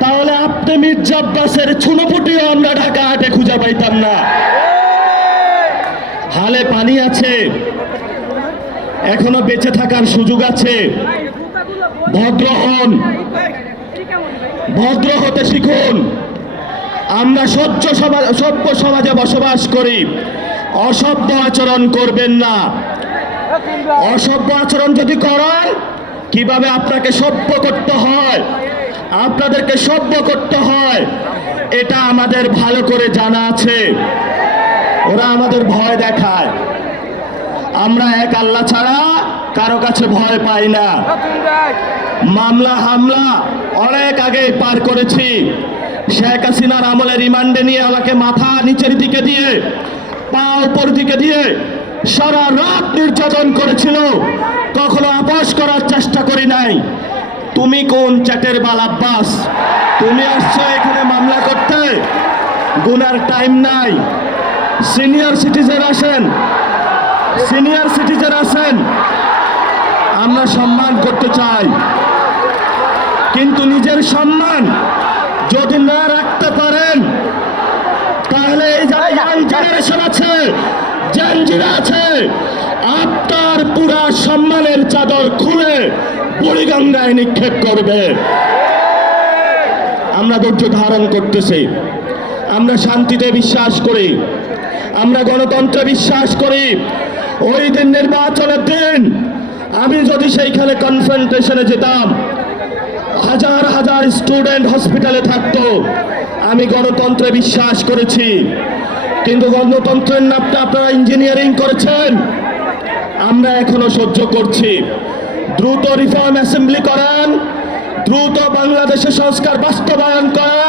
তাহলে আপনি মির্জা আব্বাসের ছুনোপুটিও আমরা ঢাকা হাটে খুঁজে পাইতাম না। হালে পানি আছে, এখনো বেঁচে থাকার সুযোগ আছে। ভদ্র হন, ভদ্র হতে শিখুন। আমরা সভ্য সমাজে বসবাস করি, অসভ্য আচরণ করবেন না। অসভ্য আচরণ যদি করেন, কিভাবে আপনাকে সভ্য করতে হয়, আপনাদেরকে সভ্য করতে হয়, এটা আমাদের ভালো করে জানা আছে। ওরা আমাদের ভয় দেখায়, আমরা এক আল্লাহ ছাড়া কারো কাছে ভয় পাই না। মামলা হামলা অনেক আগে পার করেছি। শেখ হাসিনার আমলে রিমান্ডে নিয়ে আমাকে মাথা নিচের দিকে দিয়ে পা উপর দিকে দিয়ে সারা রাত নির্যাতন করেছিল, কখনো আপোষ করার চেষ্টা করি নাই। তুমি কোন চ্যাটের বাল আব্বাস? তুমি আসছো এখানে মামলা করতে, গুনার টাইম নাই। সিনিয়র সিটিজেন আসেন, সিনিয়র সিটিজেন আসেন, আমরা সম্মান করতে চাই। কিন্তু নিজের সম্মান যদি না রাখতে পারেন, তাহলে এই যারা ইয়াং জেনারেশন আছে, জেনজিরা আছে, আপনার পুরা সম্মানের চাদর খুলে বুড়িগঙ্গায় নিক্ষেপ করবে। আমরা ধৈর্য ধারণ করতেছি, আমরা শান্তিতে বিশ্বাস করি, আমরা গণতন্ত্রে বিশ্বাস করি। ওই দিন নির্বাচনের দিন আমি যদি সেইখানে কনফ্রন্টেশনে যেতাম, হাজার হাজার স্টুডেন্ট হসপিটালে থাকতো। আমি গণতন্ত্রে বিশ্বাস করেছি, কিন্তু গণতন্ত্রের নামটা আপনারা ইঞ্জিনিয়ারিং করেছেন। আমরা এখনো সহ্য করছি। দ্রুত রিফর্ম অ্যাসেম্বলি করেন, দ্রুত বাংলাদেশের সংস্কার বাস্তবায়ন করেন।